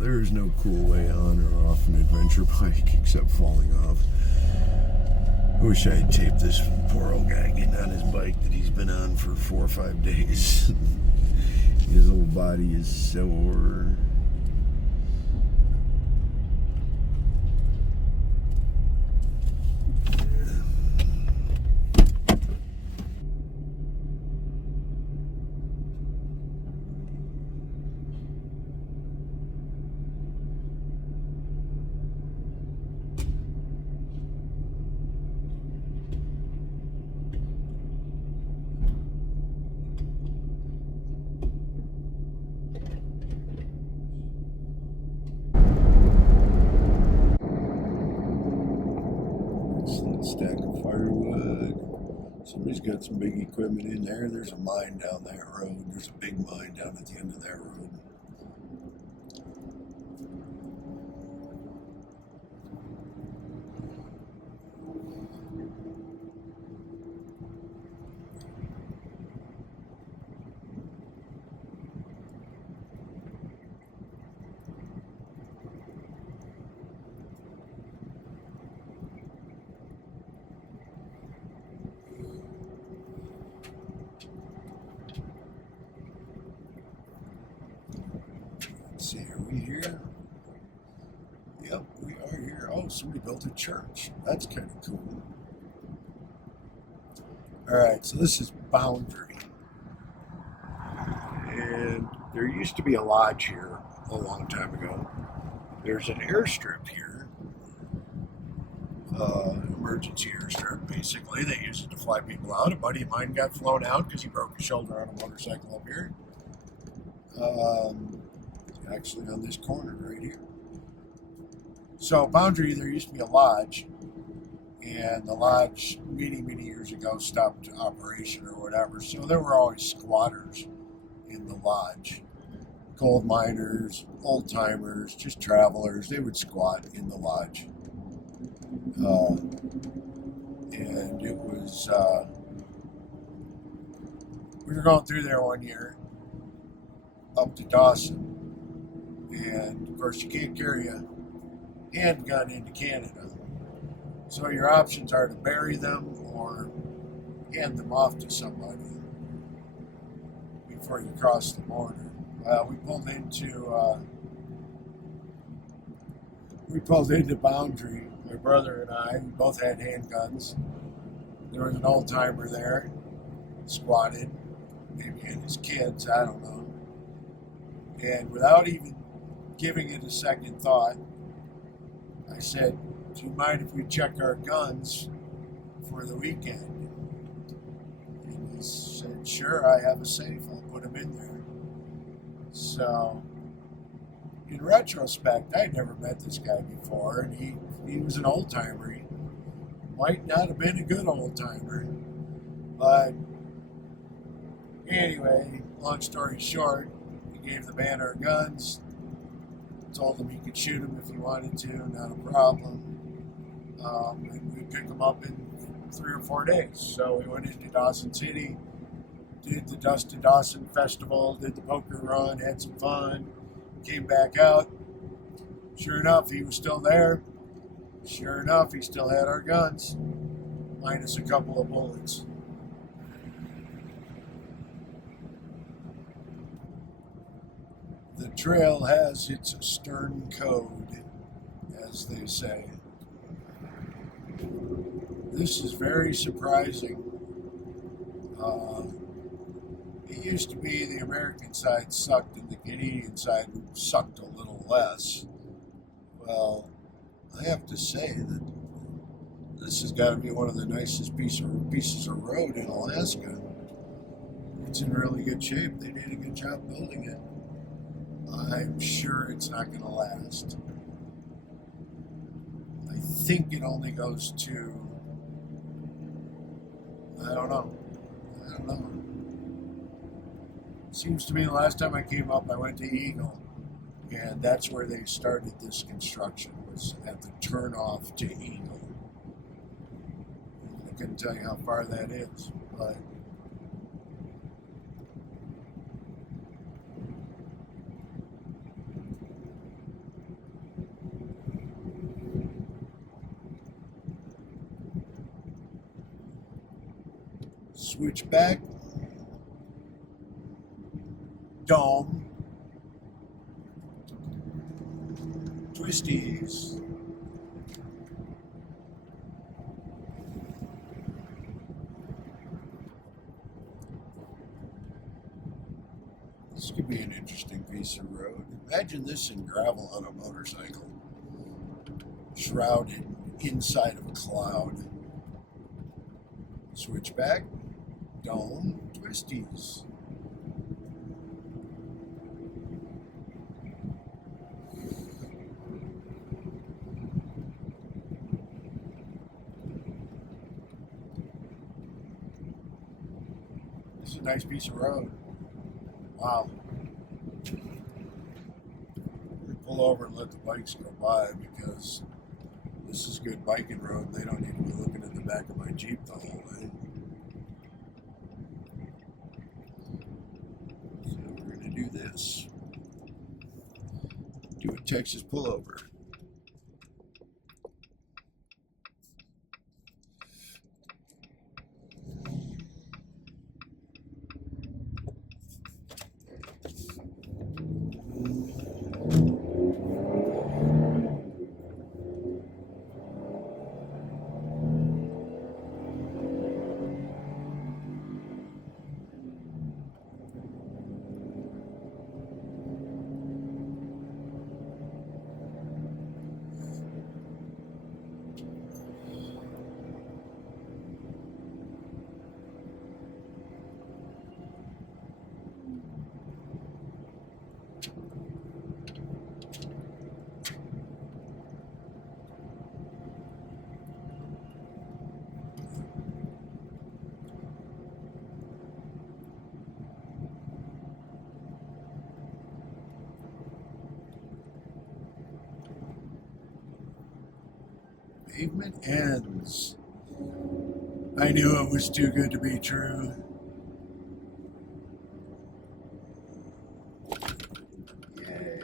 There's no cool way on or off an adventure bike except falling off. I wish I had taped this poor old guy getting on his bike that he's been on for 4 or 5 days. His whole body is sore. Stack of firewood. Somebody's got some big equipment in there. There's a mine down that road. There's a big mine down at the end of that road. Let's see, are we here? Yep, we are here. Oh, somebody built a church. That's kind of cool. Alright, so this is Boundary. And there used to be a lodge here a long time ago. There's an airstrip here. Emergency airstrip, basically. They use it to fly people out. A buddy of mine got flown out because he broke his shoulder on a motorcycle up here. Actually on this corner right here. So Boundary, there used to be a lodge, and the lodge many years ago stopped operation or whatever, so there were always squatters in the lodge. Gold miners, old timers, just travelers. They would squat in the lodge. And it was we were going through there one year up to Dawson, and of course you can't carry a handgun into Canada, so your options are to bury them or hand them off to somebody before you cross the border. We pulled into Boundary. My brother and I, we both had handguns. There was an old timer there, squatted, maybe and his kids, I don't know. And without even giving it a second thought, I said, "Do you mind if we check our guns for the weekend?" And he said, "Sure, I have a safe. I'll put them in there." So, in retrospect, I'd never met this guy before, and he was an old timer. He might not have been a good old timer, but anyway, long story short, we gave the man our guns, told him he could shoot him if he wanted to, not a problem, and we'd pick him up in 3 or 4 days. So we went into Dawson City, did the Dust to Dawson Festival, did the poker run, had some fun, came back out. Sure enough, he was still there. Sure enough, he still had our guns, minus a couple of bullets. The trail has its stern code, as they say. This is very surprising. It used to be the American side sucked and the Canadian side sucked a little less. Well, I have to say that this has got to be one of the nicest pieces of road in Alaska. It's in really good shape. They did a good job building it. I'm sure it's not going to last. I think it only goes to, I don't know. Seems to me the last time I came up, I went to Eagle, and that's where they started this construction, was at the turnoff to Eagle. I couldn't tell you how far that is, but Switchback, dome, twisties. This could be an interesting piece of road. Imagine this in gravel on a motorcycle, shrouded inside of a cloud. Switchback, dome, twisties. This is a nice piece of road. Wow. We pull over and let the bikes go by because this is good biking road. They don't need to be looking at the back of my Jeep the whole way. So we're going to do this. Do a Texas pullover. Pavement ends. I knew it was too good to be true. Yay.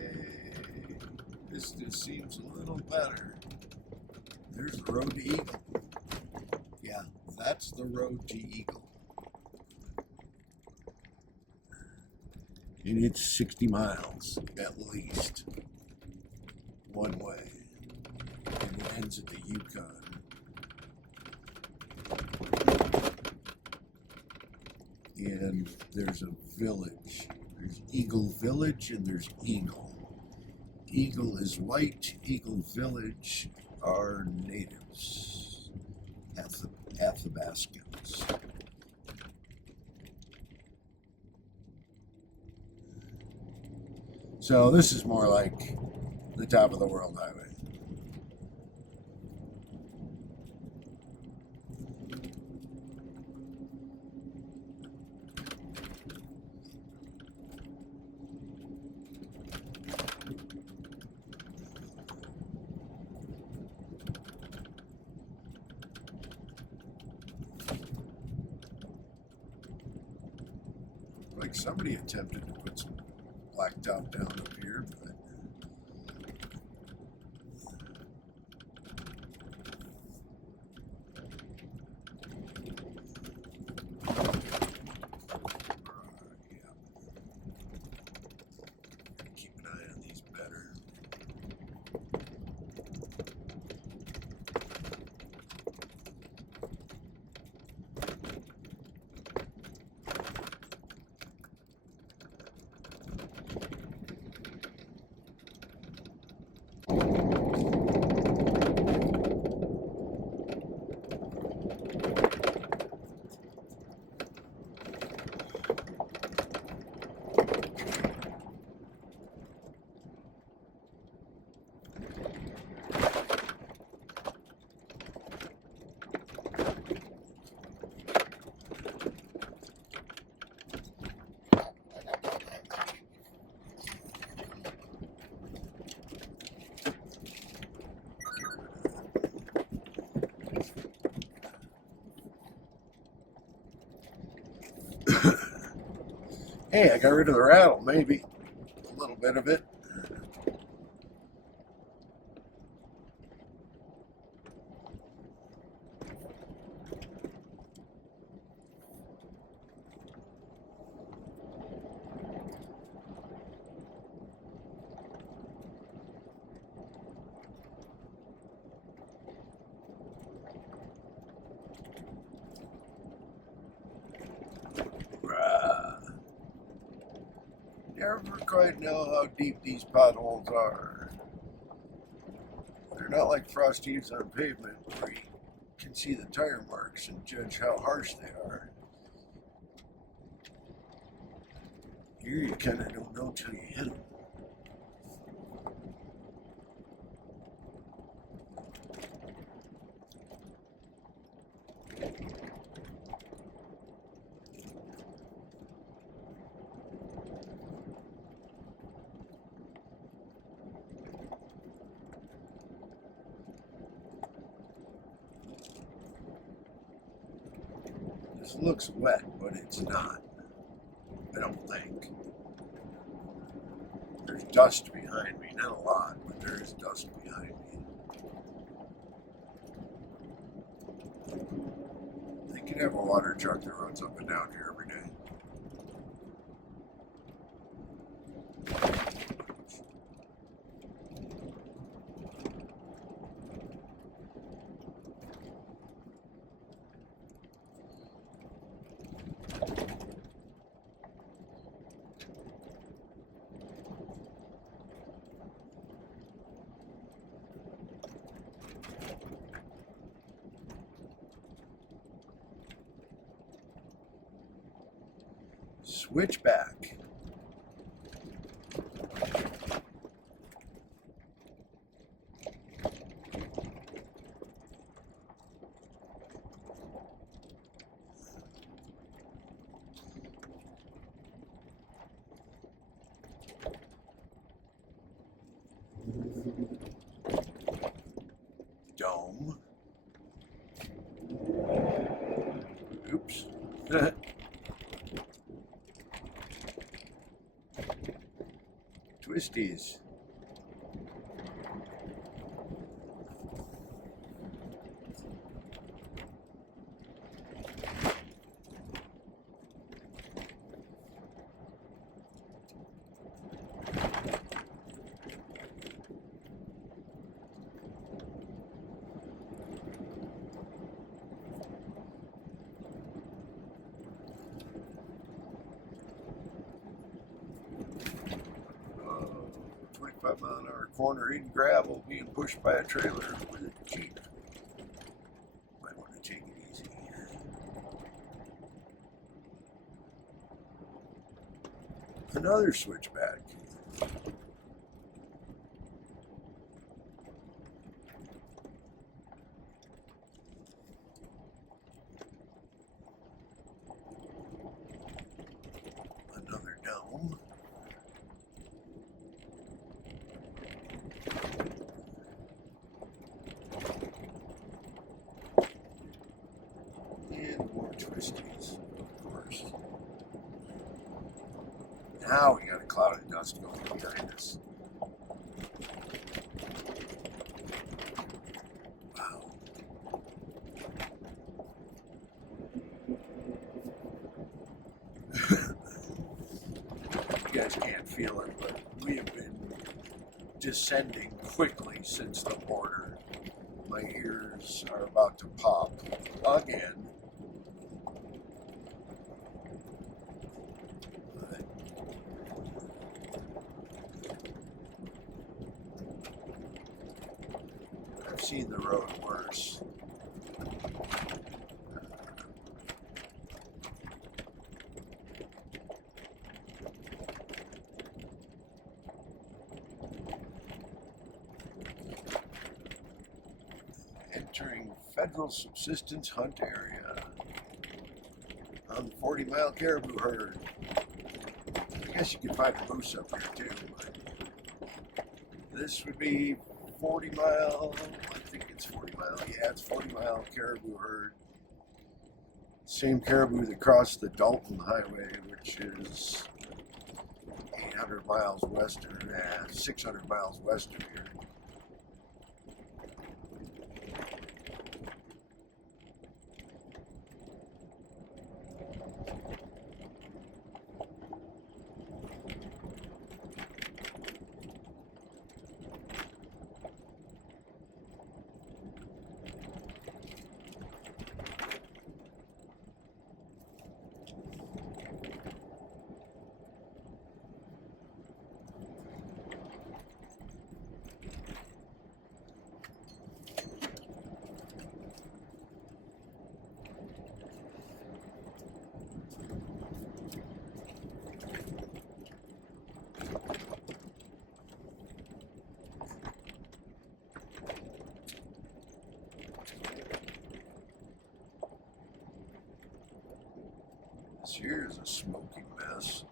This just seems a little better. There's the road to Eagle. Yeah, that's the road to Eagle. And it's 60 miles at least, one way. And it ends at the Yukon. And there's a village. There's Eagle Village and there's Eagle. Eagle is white. Eagle Village are natives, Athabascans. So this is more like the top of the world highway. Like somebody attempted to put some blacktop down up here, but yeah. Keep an eye on these better. Hey, I got rid of the rattle, maybe. A little bit of it. never quite know how deep these potholes are. They're not like frost heaves on pavement where you can see the tire marks and judge how harsh they are. Here you kind of don't know till you hit them. This looks wet, but it's not. I don't think. There's dust behind me. Not a lot, but there is dust behind me. They can have a water truck that runs up and down here every day. Switchback. Dome. Oops. Twisties. Mile-an-hour corner in gravel being pushed by a trailer with a Jeep. Might want to take it easy. Another switchback. Another dome. Twisties, of course. Now we got a cloud of dust going behind us. Wow. You guys can't feel it, but we have been descending quickly since the border. My ears are about to pop again. I've seen the road worse. Entering federal subsistence hunt area on the 40-mile caribou herd. I guess you could find a moose up here too, but this would be 40-mile, I think it's 40-mile, yeah, it's 40-mile caribou herd. Same caribou that crossed the Dalton Highway, which is 800 miles west of, 600 miles west of here. Here's a smoky mess.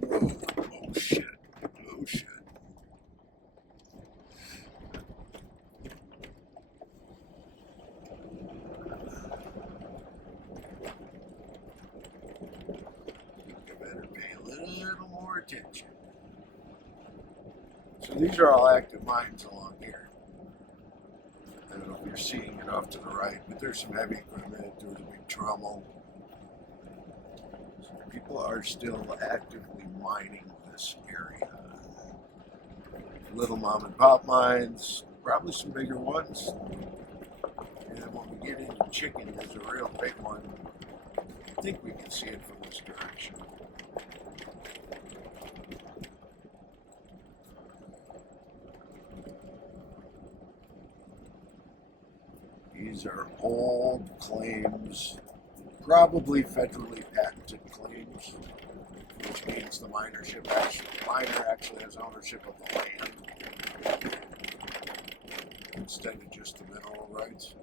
Whoa, oh shit. Oh shit. You better pay a little more attention. So these are all active mines along here. I don't know if you're seeing it off to the right, but there's some heavy equipment. There's a big trommel. So people are still actively mining this area. Little mom and pop mines, probably some bigger ones. And then when we get into chicken, there's a real big one. I think we can see it from this direction. These are old claims, probably federally patented claims, which means the miner actually has ownership of the land instead of just the mineral rights.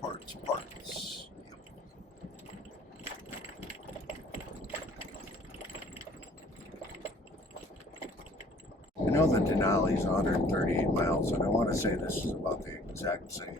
Parts. I know that Denali is 138 miles, and I want to say this is about the exact same.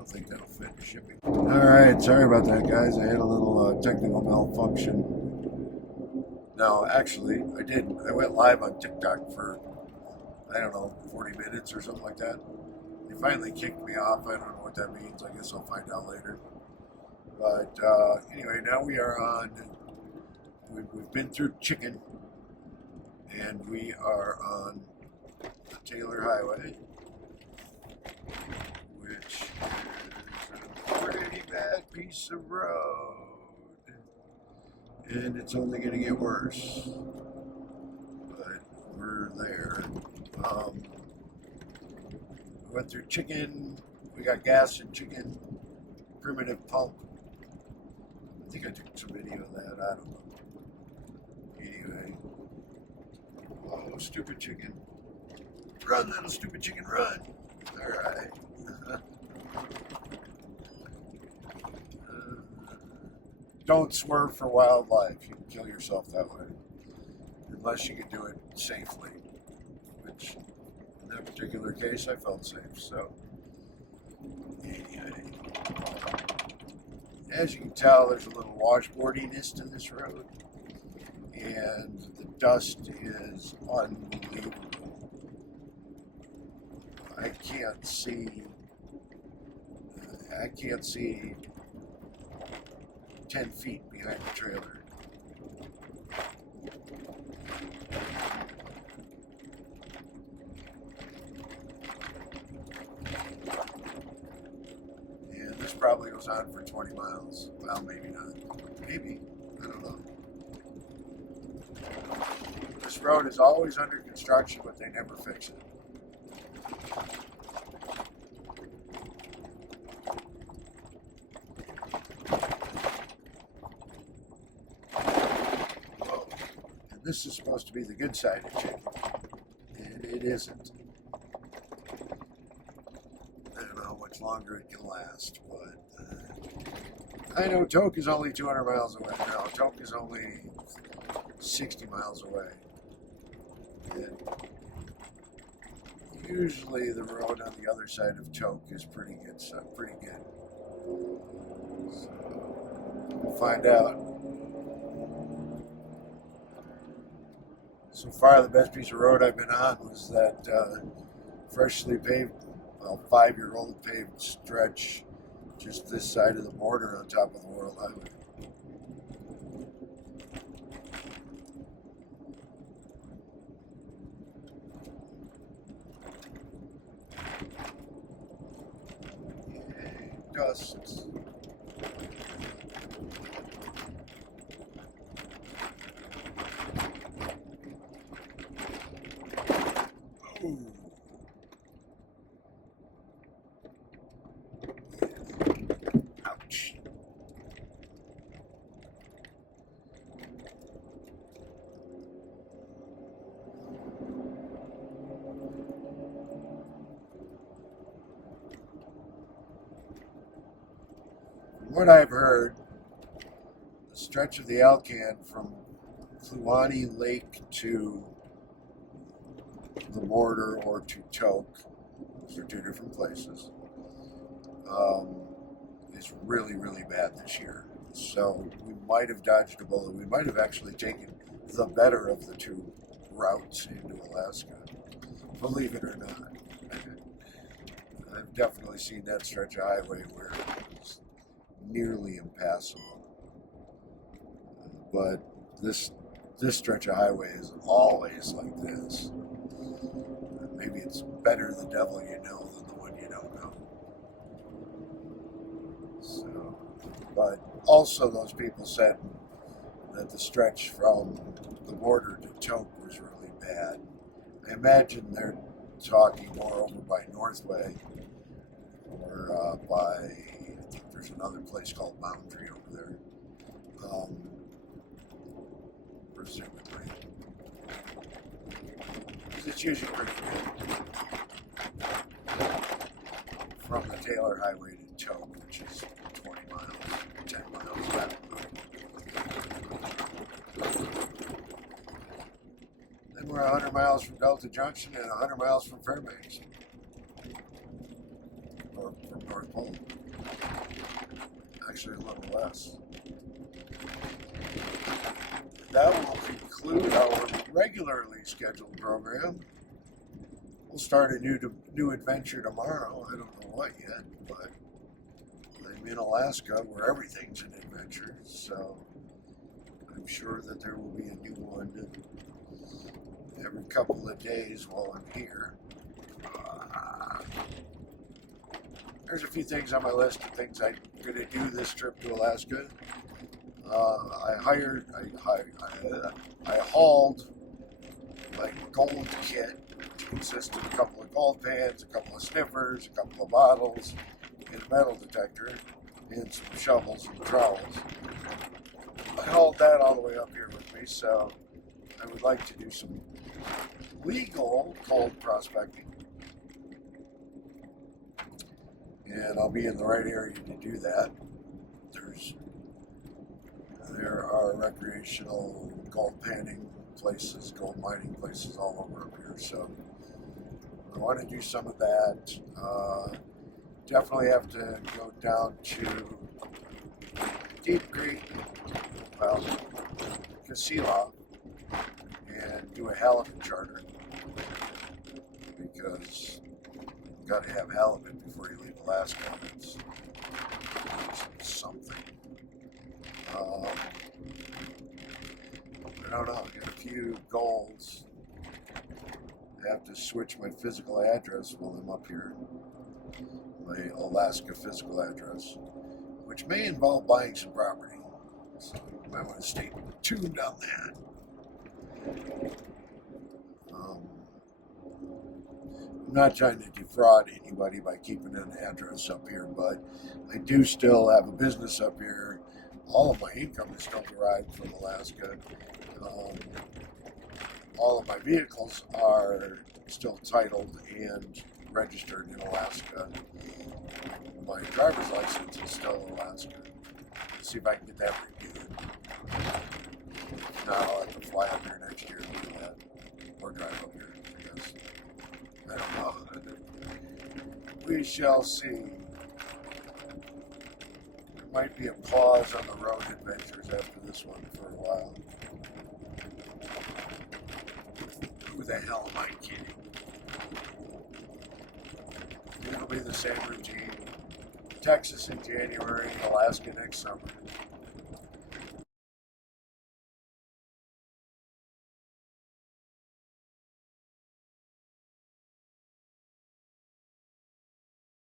don't think that'll fit in shipping. All right, sorry about that, guys. I had a little technical malfunction. No, actually, I didn't. I went live on TikTok for, I don't know, 40 minutes or something like that. They finally kicked me off. I don't know what that means. I guess I'll find out later. But anyway, now we are on, we've been through Chicken, and we are on the Taylor Highway, which is a pretty bad piece of road. And it's only going to get worse. But we're there. We went through Chicken. We got gas in Chicken. Primitive pump. I think I took some video of that. I don't know. Anyway. Oh, stupid chicken. Run, little stupid chicken, run. Alright. Don't swerve for wildlife. You can kill yourself that way. Unless you can do it safely. Which, in that particular case, I felt safe. So, anyway. As you can tell, there's a little washboardiness to this road. And the dust is unbelievable. I can't see 10 feet behind the trailer. And this probably goes on for 20 miles. Well, maybe not. Maybe. I don't know. This road is always under construction, but they never fix it. This is supposed to be the good side of Chicken, and it isn't. I don't know how much longer it can last, but I know Tok is only 200 miles away. No, Tok is only 60 miles away. And usually the road on the other side of Tok is pretty good. So we'll find out. So far, the best piece of road I've been on was that freshly paved, well, 5-year-old paved stretch just this side of the border on top of the World Highway. Yay, dust. Ouch. From what I've heard, the stretch of the Alcan from Kluane Lake to the border or to Tok, those are two different places, is really, really bad this year. So we might have dodged a bullet. We might have actually taken the better of the two routes into Alaska, believe it or not. I've definitely seen that stretch of highway where it's nearly impassable. But this stretch of highway is always like this. Maybe it's better the devil you know than the one you don't know. So, but also those people said that the stretch from the border to Tok was really bad. I imagine they're talking more over by Northway or by, I think there's another place called Boundary over there. Presumably. It's usually pretty good. From the Taylor Highway to Tok, which is 20 miles, 10 miles back. Then we're 100 miles from Delta Junction and 100 miles from Fairbanks. Or from North Pole. Actually, a little less. That will conclude our regularly scheduled program. We'll start a new adventure tomorrow. I don't know what yet, but I'm in Alaska where everything's an adventure, so I'm sure that there will be a new one every couple of days while I'm here. There's a few things on my list of things I'm going to do this trip to Alaska. I hauled my gold kit, which consisted of a couple of gold pans, a couple of sniffers, a couple of bottles, and a metal detector, and some shovels and trowels. I hauled that all the way up here with me, so I would like to do some legal gold prospecting. And I'll be in the right area to do that. There are recreational gold panning places, gold mining places all over up here. So I want to do some of that. Definitely have to go down to Deep Creek, well, Casila, and do a halibut charter, because you got to have halibut before you leave Alaska. It's something. I don't know, get a few golds. I have to switch my physical address while I'm up here. My Alaska physical address, which may involve buying some property. So you might want to stay tuned on that. I'm not trying to defraud anybody by keeping an address up here, but I do still have a business up here. All of my income is still derived from Alaska. All of my vehicles are still titled and registered in Alaska. My driver's license is still in Alaska. Let's see if I can get that renewed. Now I'll have to fly up here next year and do that. Or drive up here, I guess. I don't know. We shall see. There might be a pause on the road adventures after this one for a while. Who the hell am I kidding? It'll be the same routine. Texas in January, Alaska next summer.